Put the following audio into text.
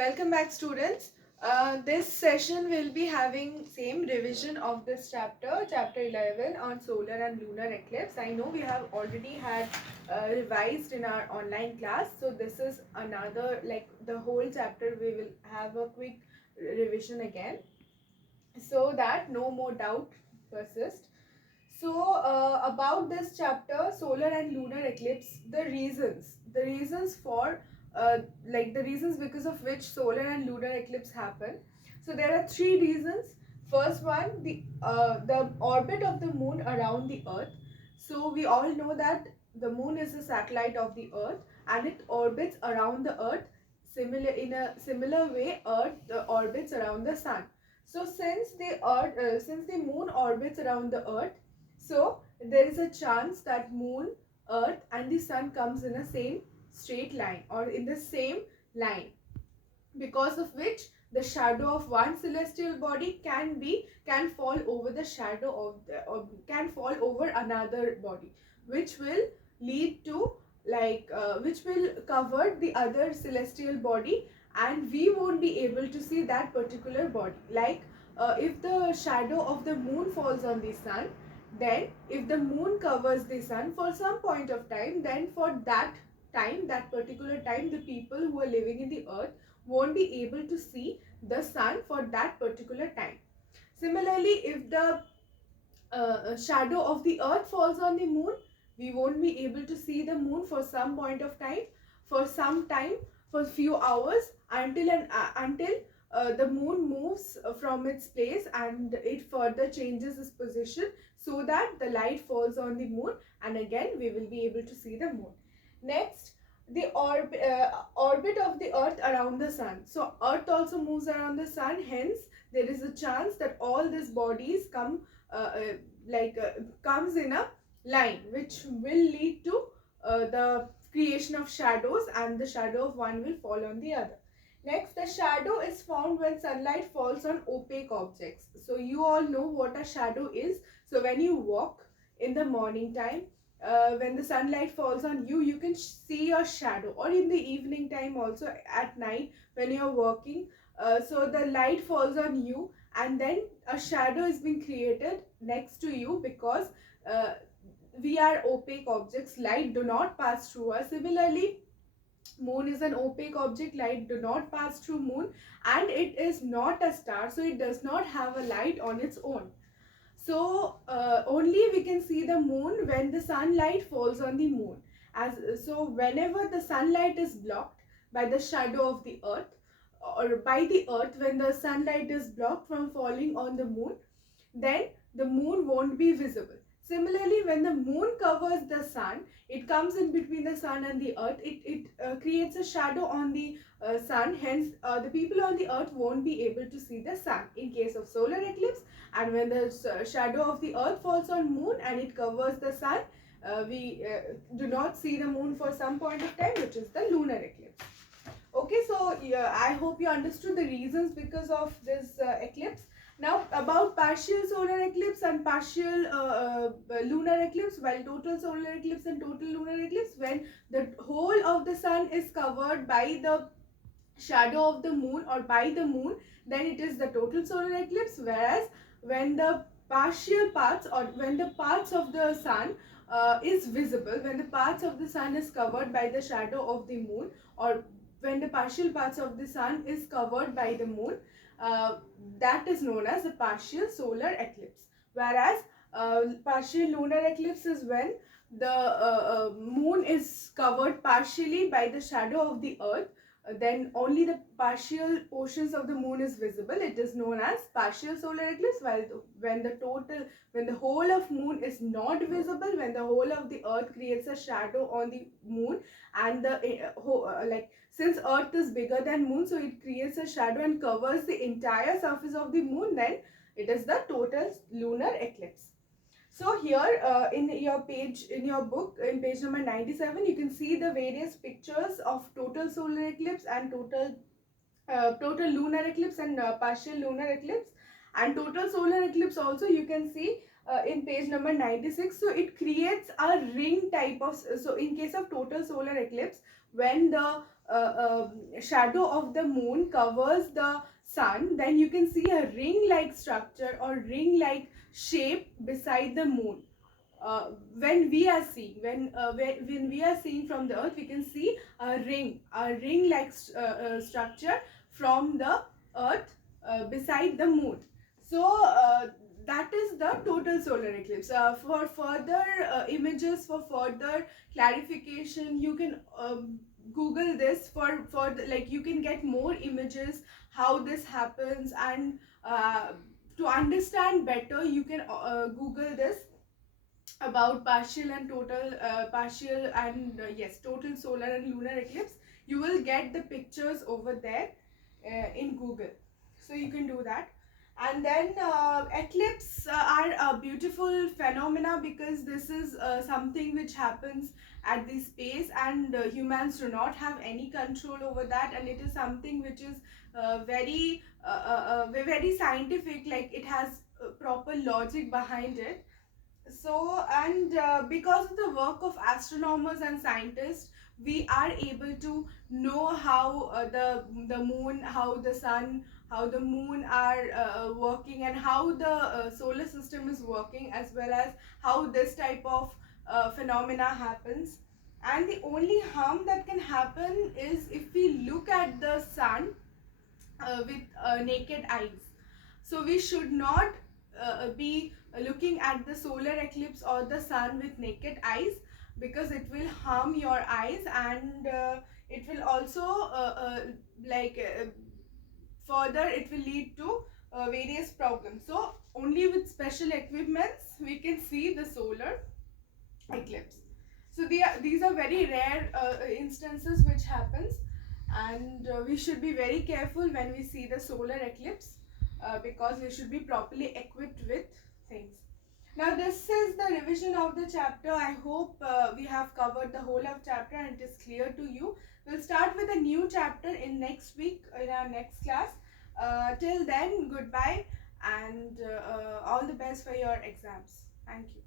Welcome back, students. This session will be having same revision of this chapter 11 on solar and lunar eclipse. I know we have already had revised in our online class, so this is another, like the whole chapter we will have a quick revision again, so that no more doubt persist. So about this chapter, solar and lunar eclipse, the reasons for the reasons because of which solar and lunar eclipse happen. So there are three reasons. First one, the orbit of the moon around the earth. So we all know that the moon is a satellite of the earth and it orbits around the earth similar way earth orbits around the sun. So since the moon orbits around the earth, so there is a chance that moon, earth and the sun comes in a same straight line or in the same line, because of which the shadow of one celestial body can fall over the shadow of the or can fall over another body, which will lead to which will cover the other celestial body, and we won't be able to see that particular body. If the shadow of the moon falls on the sun, then if the moon covers the sun for some point of time, then for that particular time, the people who are living in the earth won't be able to see the sun for that particular time. Similarly, if the shadow of the earth falls on the moon, we won't be able to see the moon for some point of time, for some time, for few hours, until the moon moves from its place and it further changes its position, so that the light falls on the moon and again we will be able to see the moon. Next, the orbit of the earth around the sun. So earth also moves around the sun, hence there is a chance that all these bodies uh, uh, comes in a line, which will lead to the creation of shadows, and the shadow of one will fall on the other. Next, the shadow is found when sunlight falls on opaque objects. So you all know what a shadow is. So when you walk in the morning time, when the sunlight falls on you, you can see your shadow, or in the evening time also, at night when you're working, so the light falls on you and then a shadow is being created next to you, because uh, we are opaque objects, light do not pass through us. Similarly, moon is an opaque object, light do not pass through moon, and it is not a star, so it does not have a light on its own. So only we can see the moon when the sunlight falls on the moon. So whenever the sunlight is blocked by the shadow of the earth, or by the earth, when the sunlight is blocked from falling on the moon, then the moon won't be visible. Similarly, when the moon covers the sun, it comes in between the sun and the earth, it creates a shadow on the sun, hence the people on the earth won't be able to see the sun in case of solar eclipse. And when the shadow of the earth falls on moon and it covers the sun, we do not see the moon for some point of time, which is the lunar eclipse. Okay, so yeah, I hope you understood the reasons because of this eclipse. Now, about partial solar eclipse and partial lunar eclipse, while total solar eclipse and total lunar eclipse, when the whole of the sun is covered by the shadow of the moon or by the moon, then it is the total solar eclipse. Whereas when the partial parts, or when the parts of the sun is visible, when the parts of the sun is covered by the shadow of the moon, or when the partial parts of the sun is covered by the moon, uh, that is known as a partial solar eclipse. Whereas partial lunar eclipse is when the moon is covered partially by the shadow of the earth, then only the partial portions of the moon is visible. It is known as partial solar eclipse. While when the whole of moon is not visible, when the whole of the earth creates a shadow on the moon, and since earth is bigger than moon, so it creates a shadow and covers the entire surface of the moon, then it is the total lunar eclipse. So here in your book, in page number 97, you can see the various pictures of total solar eclipse and total lunar eclipse and partial lunar eclipse, and total solar eclipse also you can see in page number 96. So it creates a ring type of, so in case of total solar eclipse, when the shadow of the moon covers the sun, then you can see a ring-like structure or ring-like shape beside the moon. When we are seeing, when we are seeing from the earth, we can see a ring like structure from the earth beside the moon. So that is the total solar eclipse. For further images, for further clarification, you can google this for like you can get more images how this happens, and to understand better you can google this about partial and total partial and yes, total solar and lunar eclipse. You will get the pictures over there in google, so you can do that. And then eclipse are a beautiful phenomena because this is something which happens at the space, and humans do not have any control over that, and it is something which is very scientific, like it has proper logic behind it. So, and because of the work of astronomers and scientists, we are able to know how the moon, how the sun, how the moon are working, and how the solar system is working, as well as how this type of phenomena happens. And the only harm that can happen is if we look at the sun with naked eyes. So we should not be looking at the solar eclipse or the sun with naked eyes, because it will harm your eyes, and it will also like further it will lead to various problems. So only with special equipments we can see the solar eclipse. So these are very rare instances which happens, and we should be very careful when we see the solar eclipse, because we should be properly equipped with things. Now this is the revision of the chapter. I hope we have covered the whole of chapter and it is clear to you. We'll start with a new chapter in next week in our next class. Till then, goodbye, and all the best for your exams. Thank you.